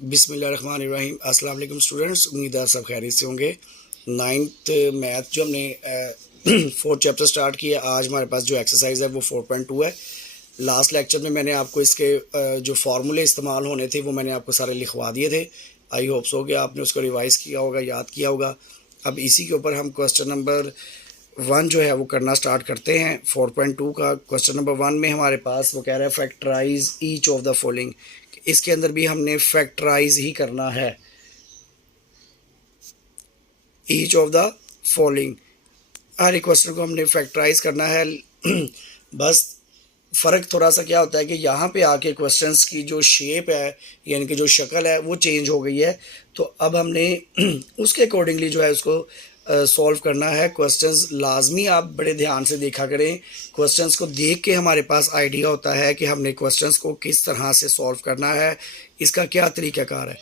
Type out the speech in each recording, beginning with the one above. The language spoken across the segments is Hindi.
बिस्मिल्लाहिर्रहमानिर्रहीम। अस्सलाम वालेकुम स्टूडेंट्स, उम्मीद है सब खैरियत से होंगे। नाइन्थ मैथ जो हमने फोर्थ चैप्टर स्टार्ट किया, आज हमारे पास जो एक्सरसाइज है वो 4.2 है। लास्ट लेक्चर में मैंने आपको इसके जो फार्मूले इस्तेमाल होने थे वो मैंने आपको सारे लिखवा दिए थे। आई होप सो कि आपने उसको रिवाइज़ किया होगा, याद किया होगा। अब इसी के ऊपर हम क्वेश्चन नंबर 1 जो है वो करना स्टार्ट करते हैं। 4.2 का क्वेश्चन नंबर 1 में हमारे पास वो कह रहा है factorize each of the following. इसके अंदर भी हमने फैक्टराइज ही करना है, ईच ऑफ द फॉलोइंग। हर एक क्वेश्चन को हमने फैक्टराइज करना है। बस फ़र्क थोड़ा सा क्या होता है कि यहाँ पे आके क्वेश्चंस की जो शेप है, यानी कि जो शक्ल है वो चेंज हो गई है। तो अब हमने उसके अकॉर्डिंगली जो है उसको सॉल्व करना है। क्वेश्चंस लाजमी आप बड़े ध्यान से देखा करें। क्वेश्चंस को देख के हमारे पास आइडिया होता है कि हमने क्वेश्चंस को किस तरह से सॉल्व करना है, इसका क्या तरीक़ाकार है।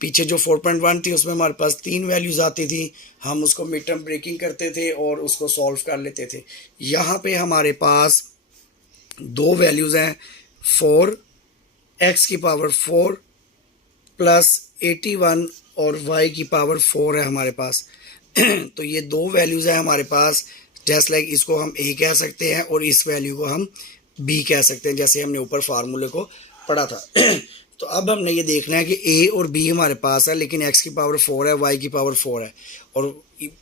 पीछे जो 4.1 थी उसमें हमारे पास 3 वैल्यूज़ आती थी, हम उसको मिड टर्म ब्रेकिंग करते थे और उसको सॉल्व कर लेते थे। यहाँ पे हमारे पास 2 वैल्यूज़ हैं, 4x की पावर 4 प्लस 81 और y की पावर 4 है हमारे पास। तो ये 2 वैल्यूज़ हैं हमारे पास। जैसे लाइक इसको हम a कह सकते हैं और इस वैल्यू को हम b कह सकते हैं, जैसे हमने ऊपर फार्मूले को पढ़ा था। तो अब हमने ये देखना है कि a और b हमारे पास है, लेकिन x की पावर 4 है, y की पावर 4 है, और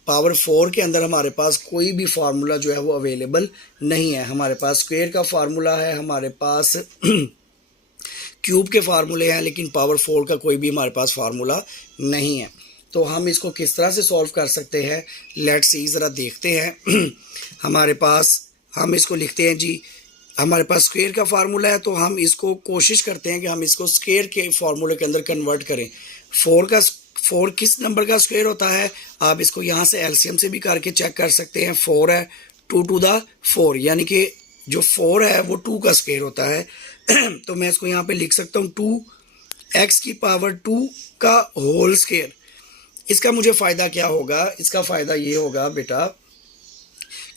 पावर 4 के अंदर हमारे पास कोई भी फार्मूला जो है वो अवेलेबल नहीं है। हमारे पास स्क्वायर का फार्मूला है, हमारे पास क्यूब के फार्मूले हैं, लेकिन पावर 4 का कोई भी हमारे पास फार्मूला नहीं है। तो हम इसको किस तरह से सॉल्व कर सकते हैं, लेट्स सी, ज़रा देखते हैं। हमारे पास हम इसको लिखते हैं जी, हमारे पास स्क्वायर का फार्मूला है, तो हम इसको कोशिश करते हैं कि हम इसको स्क्वायर के फार्मूले के अंदर कन्वर्ट करें। 4 किस नंबर का स्क्वायर होता है, आप इसको यहाँ से एलसीएम से भी करके चेक कर सकते हैं। 4 है 2 टू द 4, यानी कि जो 4 है वो 2 का स्क्वायर होता है। तो मैं इसको यहाँ पे लिख सकता हूँ 2x की पावर 2 का होल स्क्वायर। इसका मुझे फ़ायदा क्या होगा, इसका फ़ायदा ये होगा बेटा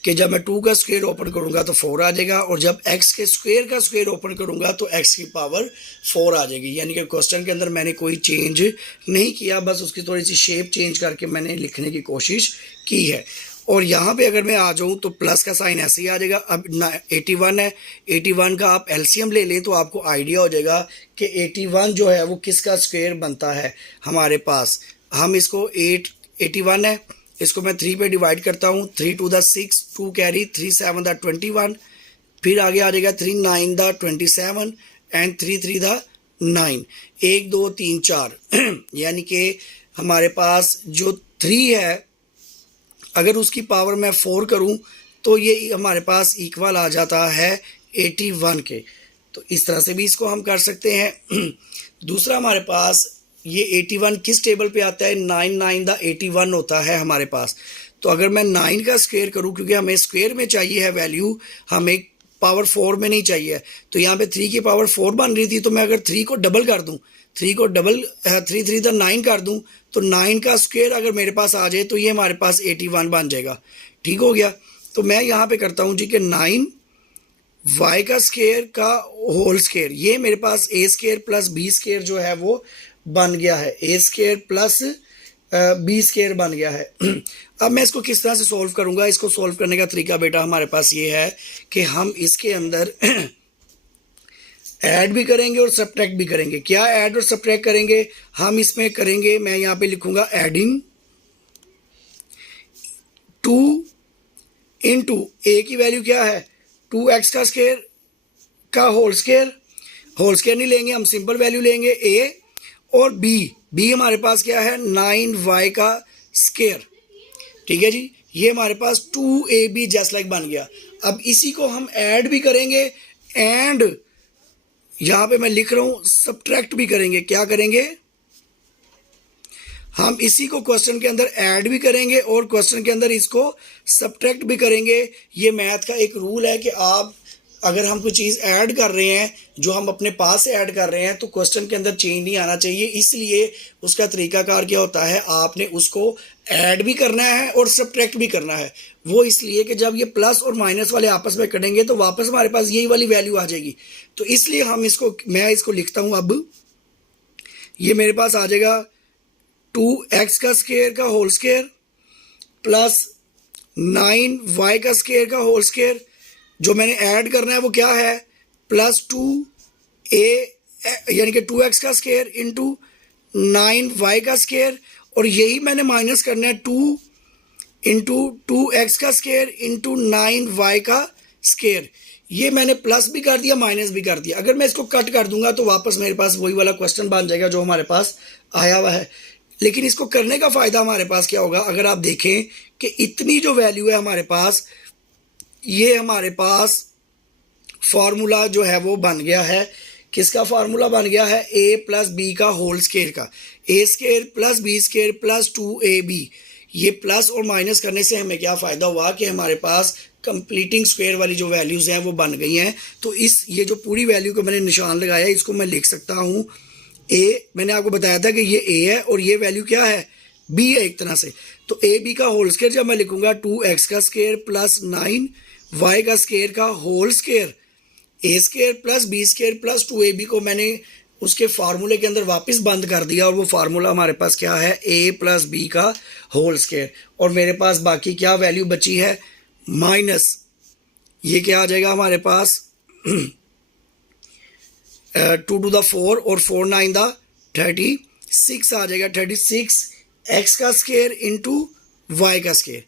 कि जब मैं 2 का स्क्वायर ओपन करूंगा तो 4 आ जाएगा, और जब x के स्क्वायर का स्क्वायर ओपन करूंगा तो x की पावर 4 आ जाएगी। यानी कि क्वेश्चन के अंदर मैंने कोई चेंज नहीं किया, बस उसकी थोड़ी सी शेप चेंज करके मैंने लिखने की कोशिश की है। और यहाँ पे अगर मैं आ जाऊँ तो प्लस का साइन ऐसे ही आ जाएगा। अब 81 है, 81 का आप एलसीएम ले लें तो आपको आइडिया हो जाएगा कि 81 जो है वो किसका स्क्वायर बनता है हमारे पास। हम इसको 81 है, इसको मैं 3 पे डिवाइड करता हूँ। 3 टू द 6, 2 कैरी, 3 7 द 21, फिर आगे आ जाएगा 3 9 द 27 एंड 3 3 द 9, 1 2 3 4। यानी कि हमारे पास जो 3 है, अगर उसकी पावर मैं 4 करूं तो ये हमारे पास इक्वल आ जाता है 81 के। तो इस तरह से भी इसको हम कर सकते हैं। दूसरा हमारे पास ये 81 किस टेबल पे आता है, 9 9 द 81 होता है हमारे पास। तो अगर मैं 9 का स्क्वायर करूं, क्योंकि हमें स्क्वायर में चाहिए है वैल्यू, हमें पावर 4 में नहीं चाहिए, तो यहाँ पे 3 की पावर 4 बन रही थी, तो मैं अगर 3 को डबल कर दूं, 3 को डबल 3 3 द 9 कर दूं, तो 9 का स्क्वायर अगर मेरे पास आ जाए तो ये हमारे पास 81 बन जाएगा। ठीक हो गया। तो मैं यहाँ पे करता हूँ जी कि 9 y का स्क्वायर का होल स्क्वायर, ये मेरे पास a square plus b square जो है वो बन गया है, a square plus b square बन गया है। अब मैं इसको किस तरह से सॉल्व करूंगा, इसको सॉल्व करने का तरीका बेटा हमारे पास ये है कि हम इसके अंदर ऐड भी करेंगे और सब्ट्रैक्ट भी करेंगे। क्या ऐड और सब्ट्रैक्ट करेंगे, हम इसमें करेंगे, मैं यहाँ पे लिखूंगा एडिंग 2 इंटू ए की वैल्यू क्या है 2x का स्क्वायर का होल स्क्वायर। होल स्क्वायर नहीं लेंगे, हम सिंपल वैल्यू लेंगे a, और b हमारे पास क्या है 9y का स्क्वायर। ठीक है जी, ये हमारे पास 2ab जस्ट लाइक बन गया। अब इसी को हम ऐड भी करेंगे एंड यहाँ पे मैं लिख रहा हूँ सब्ट्रैक्ट भी करेंगे। क्या करेंगे, हम इसी को क्वेश्चन के अंदर ऐड भी करेंगे और क्वेश्चन के अंदर इसको सब्ट्रैक्ट भी करेंगे। ये मैथ का एक रूल है कि आप अगर हम कोई चीज़ ऐड कर रहे हैं, जो हम अपने पास से ऐड कर रहे हैं, तो क्वेश्चन के अंदर चेंज नहीं आना चाहिए। इसलिए उसका तरीकाकार क्या होता है, आपने उसको ऐड भी करना है और सब्ट्रैक्ट भी करना है। वो इसलिए कि जब ये प्लस और माइनस वाले आपस में कटेंगे तो वापस हमारे पास यही वाली वैल्यू आ जाएगी। तो इसलिए हम इसको, मैं इसको लिखता हूँ अब ये मेरे पास आ जाएगा 2x का स्क्वायर का होल स्क्वायर प्लस 9y का स्क्वायर का होल स्क्वायर। जो मैंने ऐड करना है वो क्या है, प्लस 2a यानी कि 2x का स्क्वायर इंटू 9y का स्क्वायर, और यही मैंने माइनस करना है 2 इंटू 2x का स्क्वायर इंटू 9y का स्क्वायर। ये मैंने प्लस भी कर दिया माइनस भी कर दिया। अगर मैं इसको कट कर दूंगा तो वापस मेरे पास वही वाला क्वेश्चन बन जाएगा जो हमारे पास आया हुआ है। लेकिन इसको करने का फ़ायदा हमारे पास क्या होगा, अगर आप देखें कि इतनी जो वैल्यू है हमारे पास, ये हमारे पास फार्मूला जो है वो बन गया है। किसका फार्मूला बन गया है, a प्लस बी का होल स्क्वायर का, a square plus b square plus 2ab। ये प्लस और माइनस करने से हमें क्या फ़ायदा हुआ कि हमारे पास कंप्लीटिंग स्क्वायर वाली जो वैल्यूज़ हैं वो बन गई हैं। तो ये जो पूरी वैल्यू को मैंने निशान लगाया, इसको मैं लिख सकता हूँ a। मैंने आपको बताया था कि ये a है और ये वैल्यू क्या है, b है एक तरह से। तो a b का होल स्क्वायर जब मैं लिखूंगा 2x का स्क्वायर प्लस 9y का स्क्वायर का whole square, a square plus b square plus 2ab को मैंने उसके फार्मूले के अंदर वापस बंद कर दिया, और वो फार्मूला हमारे पास क्या है, a प्लस बी का होल स्क्वायर। और मेरे पास बाकी क्या वैल्यू बची है, माइनस ये क्या आ जाएगा हमारे पास 2 to the 4 और 4 9 the 36 आ जाएगा। 36 x का स्क्वायर इंटू वाई का स्क्वायर।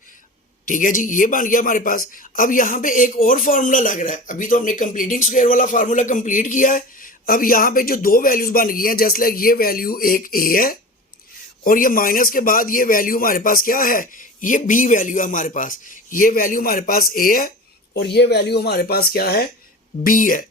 ठीक है जी, ये बन गया हमारे पास। अब यहाँ पे एक और फार्मूला लग रहा है। अभी तो हमने कंप्लीटिंग स्क्वायर वाला फार्मूला कंप्लीट किया है। अब यहाँ पे जो दो वैल्यूज बन गई हैं, जस्ट लाइक ये वैल्यू एक a है और ये माइनस के बाद ये वैल्यू हमारे पास क्या है, ये b वैल्यू है हमारे पास। ये वैल्यू हमारे पास a है और ये वैल्यू हमारे पास क्या है, b है।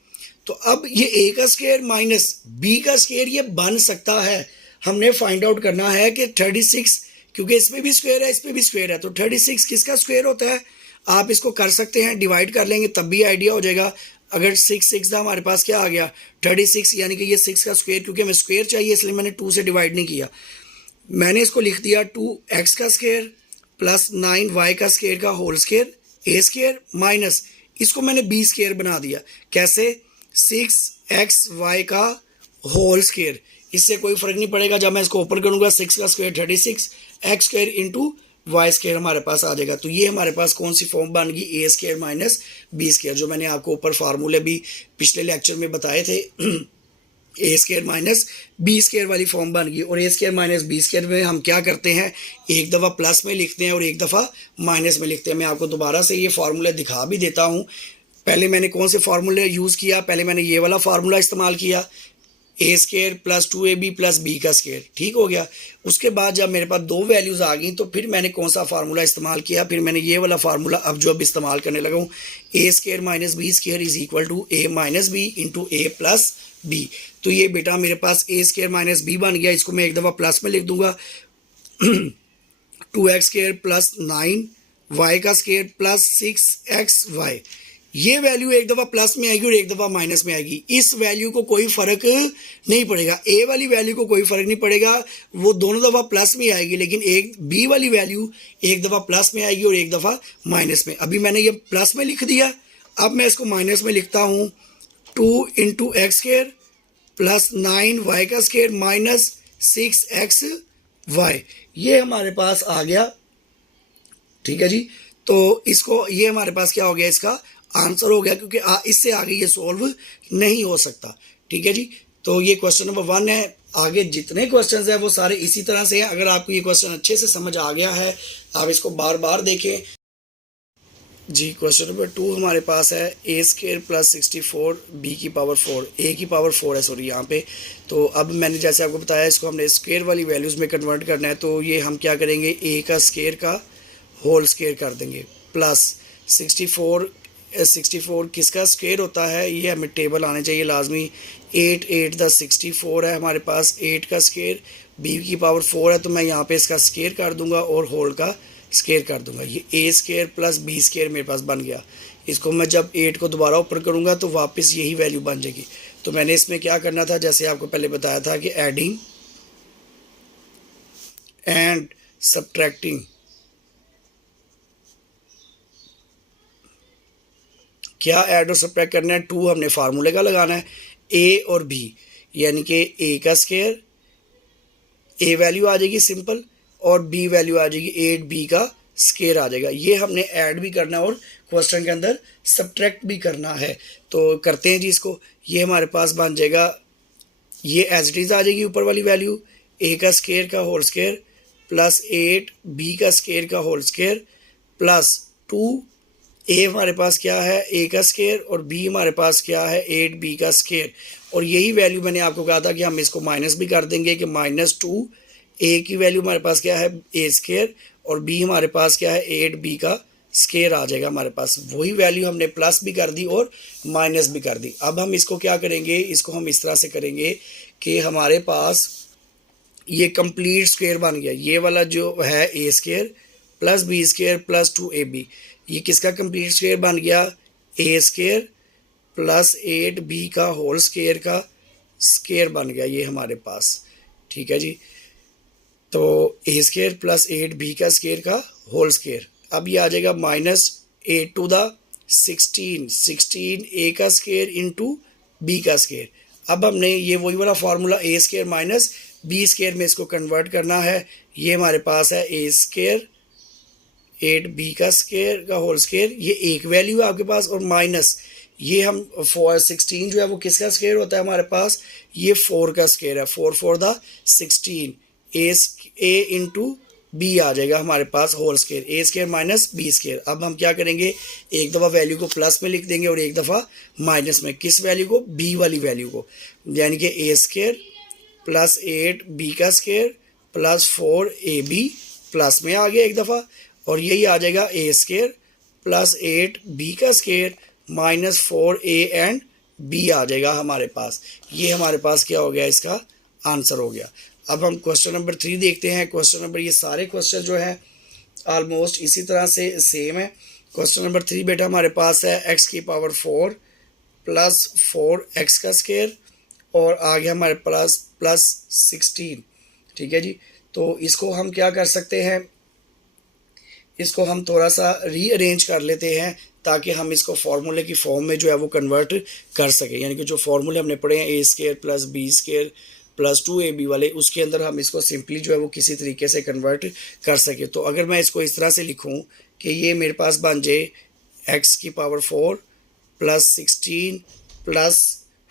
तो अब ये a का स्क्वायर माइनस b का स्क्वायर ये बन सकता है। हमने फाइंड आउट करना है कि 36, क्योंकि इसमें भी स्क्वायर है इसमें भी स्क्वायर है, तो 36 किसका स्क्वायर होता है। आप इसको कर सकते हैं, डिवाइड कर लेंगे तब भी आइडिया हो जाएगा। अगर 6 था हमारे पास क्या आ गया 36, यानी कि ये 6 का स्क्वायर, क्योंकि हमें स्क्वायर चाहिए इसलिए मैंने 2 से डिवाइड नहीं किया। मैंने इसको लिख दिया 2x का स्क्वायर प्लस 9y का स्क्वायर का whole square, a square minus इसको मैंने b स्क्वायर बना दिया। कैसे, 6xy का होल स्क्वायर। इससे कोई फर्क नहीं पड़ेगा, जब मैं इसको ओपन करूंगा 6 का square 36, x square into y square हमारे पास आ जाएगा। तो ये हमारे पास कौन सी फॉर्म बन गई, a square minus b square, जो मैंने आपको ऊपर फार्मूले भी पिछले लेक्चर में बताए थे। a square minus B square वाली फॉर्म बन गई। और a स्क्वायर माइनस बी स्क्वायर में हम क्या करते हैं, एक दफ़ा प्लस में लिखते हैं और एक दफ़ा माइनस में लिखते हैं। मैं आपको दोबारा से ये फार्मूले दिखा भी देता हूँ। पहले मैंने कौन से फार्मूले यूज़ किया, पहले मैंने ये वाला फार्मूला इस्तेमाल किया, a square plus 2ab plus b का स्क्वायर, ठीक हो गया। उसके बाद जब मेरे पास दो वैल्यूज़ आ गई तो फिर मैंने कौन सा फार्मूला इस्तेमाल किया, फिर मैंने ये वाला फार्मूला अब इस्तेमाल करने लगा हूँ, a square minus B square is equal to a minus b into a plus b. तो ये बेटा मेरे पास a स्क्वायर माइनस बी बन गया। इसको मैं एक दफ़ा प्लस में लिख दूंगा 2x स्क्वायर प्लस 9y का स्क्वायर प्लस 6xy। ये वैल्यू एक दफ़ा प्लस में आएगी और एक दफ़ा माइनस में आएगी। इस वैल्यू को कोई फ़र्क नहीं पड़ेगा, a वाली वैल्यू को कोई फ़र्क नहीं पड़ेगा, वो दोनों दफ़ा प्लस में आएगी। लेकिन एक b वाली वैल्यू एक दफ़ा प्लस में आएगी और एक दफ़ा माइनस में। अभी मैंने ये प्लस में लिख दिया, अब मैं इसको माइनस में लिखता हूँ 2 into x square plus 9y का स्क्वायर माइनस 6xy। ये हमारे पास आ गया, ठीक है जी। तो इसको ये हमारे पास क्या हो गया, इसका आंसर हो गया, क्योंकि इससे आगे ये सॉल्व नहीं हो सकता, ठीक है जी। तो ये क्वेश्चन नंबर 1 है। आगे जितने क्वेश्चंस हैं वो सारे इसी तरह से हैं। अगर आपको ये क्वेश्चन अच्छे से समझ आ गया है, आप इसको बार बार देखें जी। क्वेश्चन नंबर 2 हमारे पास है a स्क्वायर प्लस 64 b की पावर 4, a की पावर 4 है सॉरी यहाँ पे। तो अब मैंने जैसे आपको बताया इसको हमने स्क्वायर वाली वैल्यूज़ में कन्वर्ट करना है। तो ये हम क्या करेंगे, a का स्क्वायर का होल स्क्वायर कर देंगे प्लस 64 किसका स्क्वायर होता है, ये हमें टेबल आने चाहिए लाजमी। 8 8 द 64 है हमारे पास, 8 का स्क्वायर b की पावर 4 है, तो मैं यहाँ पे इसका स्क्वायर कर दूंगा और होल का स्क्वायर कर दूंगा। ये a square plus b square मेरे पास बन गया। इसको मैं जब 8 को दोबारा ऊपर करूँगा तो वापस यही वैल्यू बन जाएगी। तो मैंने इसमें क्या करना था, जैसे आपको पहले बताया था कि एडिंग एंड सब्ट्रैक्टिंग, क्या ऐड और सब्ट्रैक्ट करना है, 2 हमने फार्मूले का लगाना है, a और b, यानी कि a का स्क्वायर ए वैल्यू आ जाएगी सिंपल, और बी वैल्यू आ जाएगी 8b का स्केयर आ जाएगा। ये हमने ऐड भी करना है और क्वेश्चन के अंदर सब्ट्रैक्ट भी करना है। तो करते हैं जी इसको। ये हमारे पास बन जाएगा, ये एज इट इज़ आ जाएगी ऊपर वाली वैल्यू, ए का स्केयर का होल स्केयर प्लस 8b का स्केयर का होल स्केयर प्लस 2, ए हमारे पास क्या है ए का स्केयर, और बी हमारे पास क्या है 8b का स्केयर। और यही वैल्यू मैंने आपको कहा था कि हम इसको माइनस भी कर देंगे कि -2, ए की वैल्यू हमारे पास क्या है ए स्केयर, और बी हमारे पास क्या है 8b का स्केयर आ जाएगा हमारे पास। वही वैल्यू हमने प्लस भी कर दी और माइनस भी कर दी। अब हम इसको क्या करेंगे, इसको हम इस तरह से करेंगे कि हमारे पास ये कंप्लीट स्क्वायर बन गया। ये वाला जो है a square plus b square plus 2ab, ये किसका कंप्लीट स्क्वायर बन गया, ए स्क्वायर प्लस 8b का होल स्क्वायर का स्क्वायर बन गया ये हमारे पास। ठीक है जी, तो ए स्क्वायर प्लस 8b का स्क्वायर का होल स्क्वायर। अब ये आ जाएगा -8 ए का स्क्वायर इंटू बी का स्क्वायर। अब हमने ये वही वाला फार्मूला ए स्क्वायर माइनस बी स्क्वायर में इसको कन्वर्ट करना है। ये हमारे पास है ए स्क्वायर 8b का स्क्वायर का होल स्क्वायर, ये एक वैल्यू है आपके पास, और माइनस ये हम 16 जो है वो किसका स्क्वायर होता है हमारे पास, ये 4 का स्क्वायर है, 4 4 द 16, ए इंटू बी आ जाएगा हमारे पास whole square, a square minus B square. अब हम क्या करेंगे, एक दफ़ा वैल्यू को प्लस में लिख देंगे और एक दफ़ा माइनस में। किस वैल्यू को, बी वाली वैल्यू को, यानी कि ए स्क्वायर प्लस 8b का स्क्वायर प्लस 4ab प्लस में आ गया एक दफ़ा, और यही आ जाएगा ए स्क्वायर प्लस 8b का square minus 4a and b आ जाएगा हमारे पास। ये हमारे पास क्या हो गया, इसका आंसर हो गया। अब हम क्वेश्चन नंबर 3 देखते हैं। क्वेश्चन नंबर, ये सारे क्वेश्चन जो है ऑलमोस्ट इसी तरह से सेम है। क्वेश्चन नंबर 3 बेटा हमारे पास है x की पावर 4 प्लस 4x का स्क्वायर, और आगे हमारे पास प्लस 16। ठीक है जी, तो इसको हम क्या कर सकते हैं, इसको हम थोड़ा सा रीअरेंज कर लेते हैं ताकि हम इसको फार्मूले की फॉर्म में जो है वो कन्वर्ट कर सकें। यानी कि जो फार्मूले हमने पढ़े हैं a square plus b square plus 2ab वाले, उसके अंदर हम इसको सिंपली जो है वो किसी तरीके से कन्वर्ट कर सकें। तो अगर मैं इसको इस तरह से लिखूं कि ये मेरे पास बन जाए x की पावर 4 प्लस 16 प्लस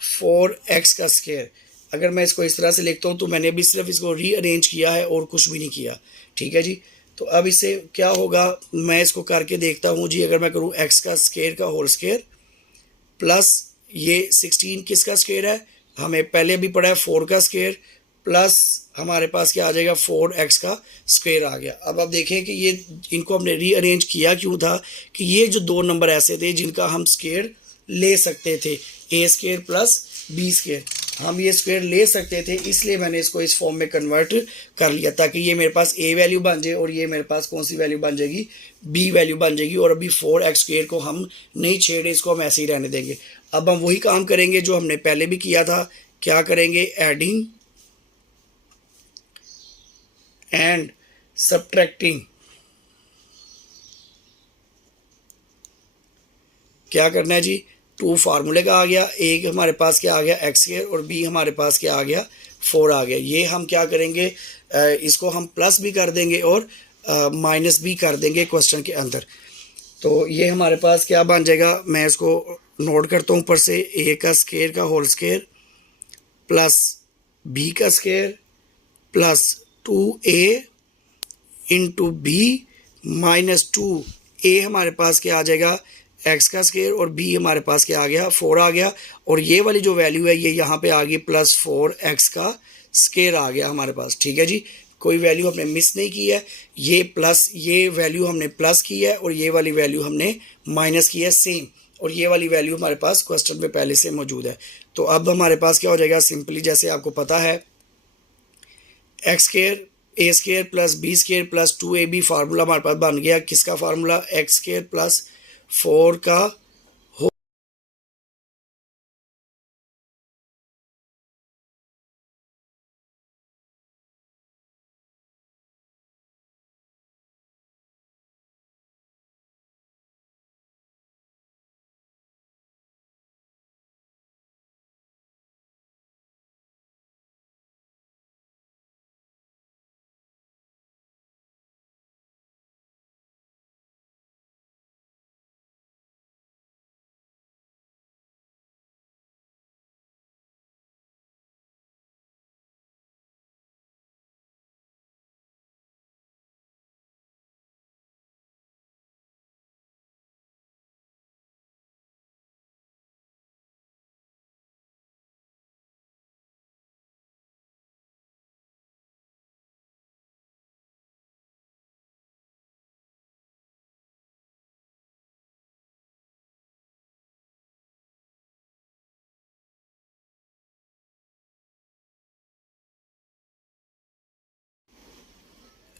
4x का स्क्वायर। अगर मैं इसको इस तरह से लिखता हूँ तो मैंने अभी सिर्फ इसको रीअरेंज किया है और कुछ भी नहीं किया। ठीक है जी, तो अब इससे क्या होगा, मैं इसको करके देखता हूँ जी। अगर मैं करूँ x का स्क्वायर का होल स्क्वायर प्लस ये 16 किसका स्क्वायर है, हमें पहले भी पढ़ा है 4 का स्क्वायर, प्लस हमारे पास क्या आ जाएगा 4x का स्क्वायर आ गया। अब आप देखें कि ये इनको हमने रीअरेंज किया क्यों था, कि ये जो दो नंबर ऐसे थे जिनका हम स्क्वायर ले सकते थे, ए स्क्वायर प्लस बी स्क्वायर, हम ये स्क्वायर ले सकते थे, इसलिए मैंने इसको इस फॉर्म में कन्वर्ट कर लिया ताकि ये मेरे पास ए वैल्यू बन जाए और ये मेरे पास कौन सी वैल्यू बन जाएगी, बी वैल्यू बन जाएगी। और अभी 4x स्क्वायर को हम नहीं छेड़े, इसको हम ऐसे ही रहने देंगे। अब हम वही काम करेंगे जो हमने पहले भी किया था। क्या करेंगे, एडिंग एंड सब्ट्रैक्टिंग। क्या करना है जी, 2 फार्मूले का आ गया, एक हमारे पास क्या आ गया एक्स स्क्वायर, और बी हमारे पास क्या आ गया 4 आ गया। ये हम क्या करेंगे, इसको हम प्लस भी कर देंगे और माइनस भी कर देंगे क्वेश्चन के अंदर। तो ये हमारे पास क्या बन जाएगा, मैं इसको नोट करता हूँ ऊपर से, ए का स्क्वायर का होल स्क्वायर प्लस बी का square plus 2a into b minus 2a हमारे पास क्या आ जाएगा x का स्क्वायर, और b हमारे पास क्या आ गया 4 आ गया, और ये वाली जो वैल्यू है ये यहाँ पे आ गई प्लस 4x का स्क्वायर आ गया हमारे पास। ठीक है जी, कोई वैल्यू हमने मिस नहीं की है, ये प्लस ये वैल्यू हमने प्लस की है और ये वाली वैल्यू हमने माइनस की है सेम, और ये वाली वैल्यू हमारे पास क्वेश्चन में पहले से मौजूद है। तो अब हमारे पास क्या हो जाएगा, सिंपली जैसे आपको पता है x square a square plus b square plus 2ab formula हमारे पास बन गया, किसका फार्मूला, एक्स स्क्वायर प्लस 4 का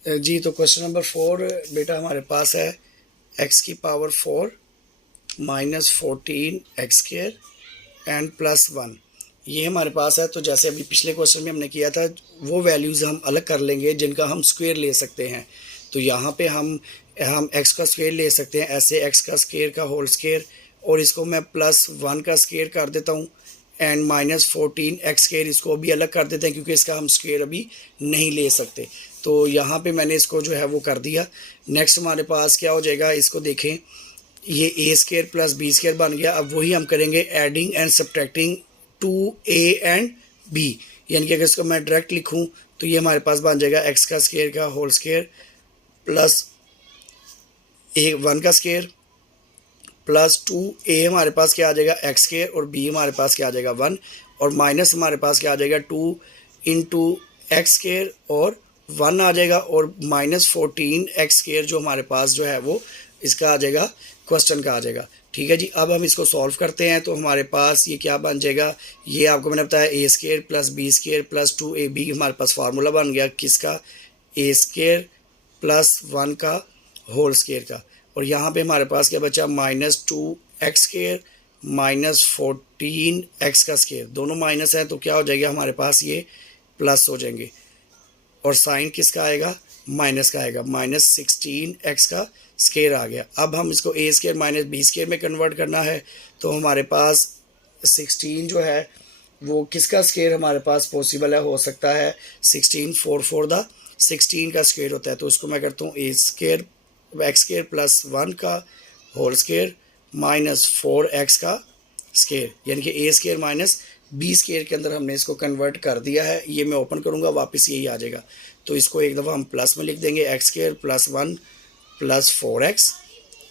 जी तो क्वेश्चन नंबर 4 बेटा हमारे पास है एक्स की power 4 minus 14 x square and plus 1, ये हमारे पास है। तो जैसे अभी पिछले क्वेश्चन में हमने किया था, वो वैल्यूज़ हम अलग कर लेंगे जिनका हम स्क्वायर ले सकते हैं। तो यहाँ पे हम एक्स का स्क्वायर ले सकते हैं, ऐसे एक्स का स्क्वायर का होल स्क्वायर, और इसको मैं प्लस 1 का स्क्वायर कर देता हूँ, एंड माइनस 14 एक्स स्क्वायर इसको भी अलग कर देते हैं क्योंकि इसका हम स्क्वायर अभी नहीं ले सकते। तो यहाँ पे मैंने इसको जो है वो कर दिया। नेक्स्ट हमारे पास क्या हो जाएगा, इसको देखें, ये a square plus b square बन गया। अब वही हम करेंगे adding and subtracting two a and b, यानी कि अगर इसको मैं डायरेक्ट लिखूं तो ये हमारे पास बन जाएगा एक्स का स्क्वायर का होल स्क्वायर प्लस ए 1 का स्क्वायर प्लस 2 ए हमारे पास क्या आ जाएगा एक्स स्क्वायर, और बी हमारे पास क्या आ जाएगा 1, और माइनस हमारे पास क्या आ जाएगा 2 इंटू एक्स स्क्वायर और 1 आ जाएगा, और माइनस 14 एक्स स्क्वायर जो हमारे पास जो है वो इसका आ जाएगा, क्वेश्चन का आ जाएगा। ठीक है जी, अब हम इसको सॉल्व करते हैं। तो हमारे पास ये क्या बन जाएगा, ये आपको मैंने बताया a square plus b square plus 2ab हमारे पास फार्मूला बन गया किसका, ए स्क्वायर प्लस 1 का होल स्क्वायर का, और यहाँ पे हमारे पास क्या बचा minus 2 x square minus 14 x का स्क्वायर, दोनों माइनस है तो क्या हो जाएगा हमारे पास ये प्लस हो जाएंगे, और साइन किसका आएगा, माइनस का आएगा, माइनस 16 एक्स का स्क्वायर आ गया। अब हम इसको ए स्क्वायर माइनस बी स्क्वायर में कन्वर्ट करना है, तो हमारे पास 16 जो है वो किसका स्क्वायर हमारे पास पॉसिबल है, हो सकता है 16 4 द 16 का स्क्वायर होता है। तो इसको मैं करता हूँ ए स्क्वायर एक्स स्क्वायर प्लस 1 का होल स्क्वायर माइनस 4 एक्स का स्क्वायर, यानी कि ए स्क्वायर माइनस बी स्क्वायर के अंदर हमने इसको कन्वर्ट कर दिया है। ये मैं ओपन करूँगा वापस यही आ जाएगा। तो इसको एक दफ़ा हम प्लस में लिख देंगे x square plus 1 plus 4x,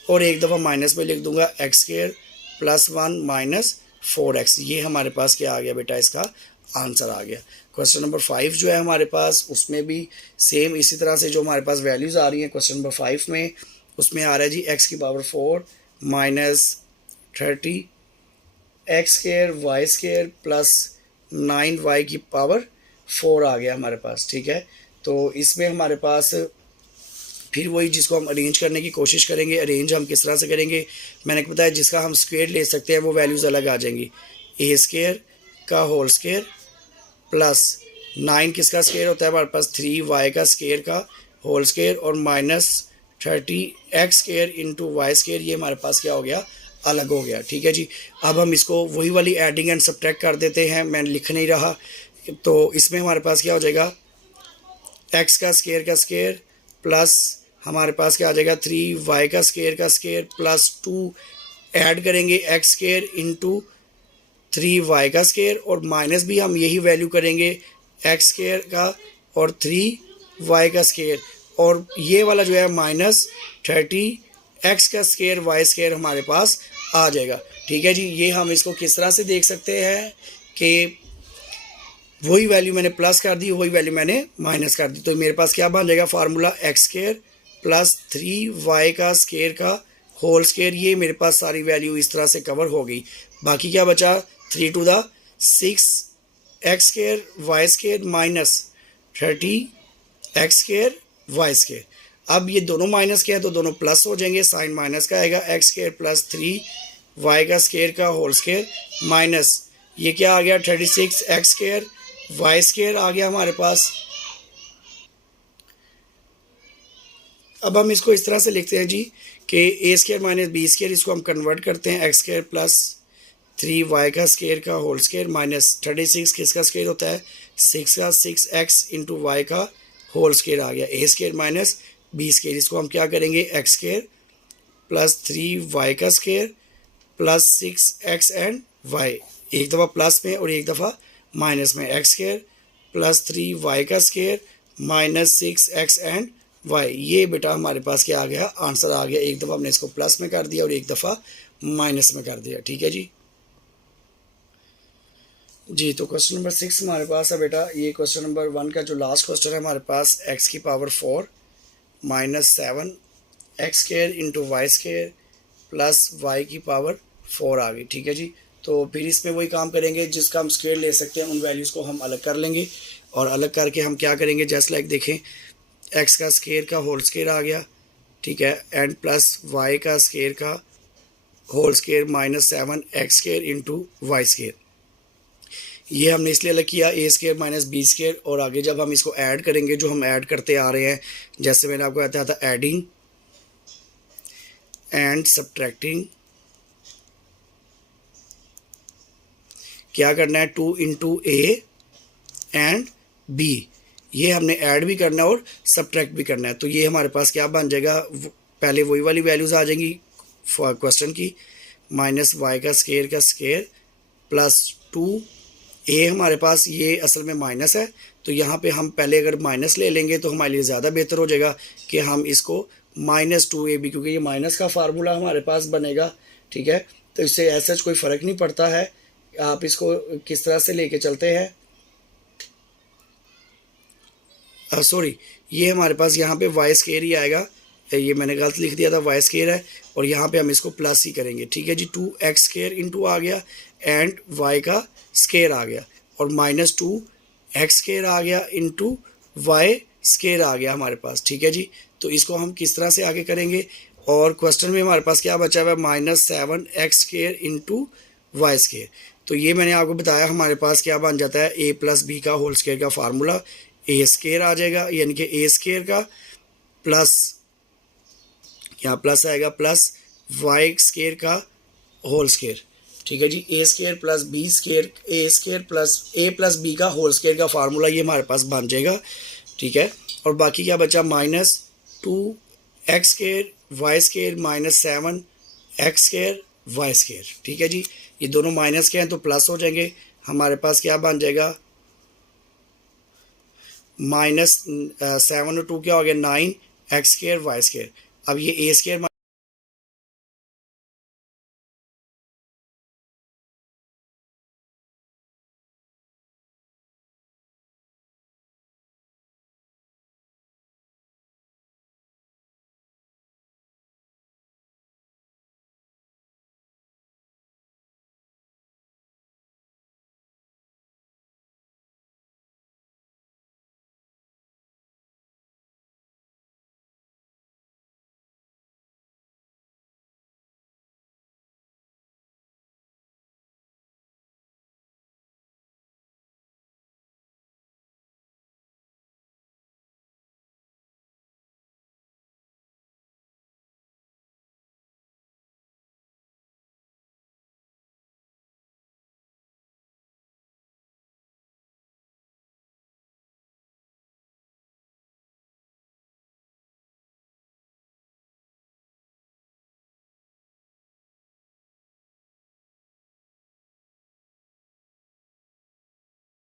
और एक दफ़ा माइनस में लिख दूंगा x square plus 1 minus 4x। ये हमारे पास क्या आ गया बेटा, इसका आंसर आ गया। क्वेश्चन नंबर 5 जो है हमारे पास, उसमें भी सेम इसी तरह से जो हमारे पास वैल्यूज़ आ रही हैं क्वेश्चन नंबर 5 में, उसमें आ रहा है जी एक्स की power 4 minus 30 x square y square plus 9y की पावर 4 आ गया हमारे पास। ठीक है, तो इसमें हमारे पास फिर वही जिसको हम अरेंज करने की कोशिश करेंगे। अरेंज हम किस तरह से करेंगे, मैंने बताया जिसका हम स्क्वायर ले सकते हैं वो वैल्यूज़ अलग आ जाएंगी। ए स्क्वायर का होल स्क्वायर प्लस 9 किसका स्क्वायर होता है हमारे पास 3y का स्क्वायर का होल स्क्वायर, और minus 30 x square into y square, ये हमारे पास क्या हो गया, अलग हो गया। ठीक है जी, अब हम इसको वही वाली एडिंग एंड सब्ट्रैक्ट कर देते हैं, मैं लिख नहीं रहा। तो इसमें हमारे पास क्या हो जाएगा, एक्स का स्क्वायर प्लस हमारे पास क्या आ जाएगा 3y का स्क्वायर प्लस 2 ऐड करेंगे एक्स स्क्वायर इंटू 3y का स्क्वायर, और माइनस भी हम यही वैल्यू करेंगे एक्स स्क्वायर का और 3y का स्क्वायर, और ये वाला जो है माइनस 30 एक्स का स्क्वायर वाई स्क्वायर हमारे पास आ जाएगा। ठीक है जी, ये हम इसको किस तरह से देख सकते हैं कि वही वैल्यू मैंने प्लस कर दी, वही वैल्यू मैंने माइनस कर दी। तो मेरे पास क्या बन जाएगा formula x square plus 3y का स्क्वायर का होल स्क्वायर, ये मेरे पास सारी वैल्यू इस तरह से कवर हो गई। बाकी क्या बचा 3 to the 6 x square y square minus 30 x square y square. अब ये दोनों माइनस के हैं तो दोनों प्लस हो जाएंगे, साइन माइनस का आएगा, एक्स स्क्वायर प्लस 3y का स्क्वायर का होल स्क्वायर माइनस ये क्या आ गया 36 एक्स स्क्वायर वाई स्क्वायर आ गया हमारे पास। अब हम इसको इस तरह से लिखते हैं जी कि ए स्क्वायर माइनस बी स्क्वायर, इसको हम कन्वर्ट करते हैं एक्स स्क्वायर प्लस 3y का स्क्वायर का होल स्क्वायर माइनस 36 किसका स्क्वायर होता है 6 का 6x इंटू वाई का होल स्क्वायर आ गया, ए स्क्वायर माइनस बी स्क्वायर, इसको हम क्या करेंगे एक्स स्क्वायर प्लस 3y का square plus 6x and Y, एक दफ़ा प्लस में और एक दफ़ा माइनस में, एक्स स्क्वायर प्लस 3y का square minus 6x and Y. ये बेटा हमारे पास क्या आ गया, आंसर आ गया। एक दफ़ा हमने इसको प्लस में कर दिया और एक दफ़ा माइनस में कर दिया। ठीक है जी। जी तो क्वेश्चन नंबर 6 हमारे पास है बेटा, ये क्वेश्चन नंबर 1 का जो लास्ट क्वेश्चन है हमारे पास, एक्स की power 4 minus 7 x square into y square plus y की पावर 4 आ गई। ठीक है जी, तो फिर इसमें वही काम करेंगे, जिसका हम स्क्वायर ले सकते हैं उन वैल्यूज़ को हम अलग कर लेंगे, और अलग करके हम क्या करेंगे जस्ट लाइक देखें एक्स का स्केयर का होल स्केयर आ गया, ठीक है, एंड प्लस वाई का स्केयर का whole square minus 7 x square into y square. ये हमने इसलिए अलग किया a square minus b square. और आगे जब हम इसको ऐड करेंगे, जो हम ऐड करते आ रहे हैं, जैसे मैंने आपको बताया था एडिंग एंड सब्ट्रैक्टिंग, क्या करना है, 2 इंटू ए एंड बी, ये हमने ऐड भी करना है और सब्ट्रैक्ट भी करना है। तो ये हमारे पास क्या बन जाएगा, पहले वही वाली वैल्यूज़ आ जाएंगी क्वेश्चन की, माइनस वाई का स्केयर प्लस 2 ए हमारे पास ये असल में माइनस है, तो यहाँ पे हम पहले अगर माइनस ले लेंगे तो हमारे लिए ज़्यादा बेहतर हो जाएगा कि हम इसको -2ab, क्योंकि ये माइनस का फार्मूला हमारे पास बनेगा, ठीक है। तो इससे ऐसा कोई फ़र्क नहीं पड़ता है, आप इसको किस तरह से लेके चलते हैं। सॉरी, ये हमारे पास यहाँ पे वाई स्केयर ही आएगा, ये मैंने गलत लिख दिया था, वाई स्केयर है, और यहाँ पे हम इसको प्लस ही करेंगे, ठीक है जी। 2x स्केयर इंटू आ गया एंड y का स्केयर आ गया, और -2x स्केयर आ गया इंटू y स्केयर आ गया हमारे पास, ठीक है जी। तो इसको हम किस तरह से आगे करेंगे, और क्वेश्चन में हमारे पास क्या बचा हुआ है, -7x square into y square. तो ये मैंने आपको बताया, हमारे पास क्या बन जाता है, a प्लस बी का होल स्केयर का फार्मूला, ए स्केयर आ जाएगा, यानी कि ए स्केयर का प्लस, यहाँ प्लस आएगा, प्लस वाई स्केयर का होल स्केयर, ठीक है जी। ए स्केयर प्लस बी स्केयर, ए स्केयर प्लस ए प्लस बी का होल स्केयर का फार्मूला ये हमारे पास बन जाएगा, ठीक है। और बाकी क्या बचा, -2x square y square minus 7 x square y square, ठीक है जी। ये दोनों माइनस के हैं तो प्लस हो जाएंगे, हमारे पास क्या बन जाएगा, -7 और 2 क्या हो गया, 9 एक्स स्केयर वाई स्केयर। अब ये ए स्केयर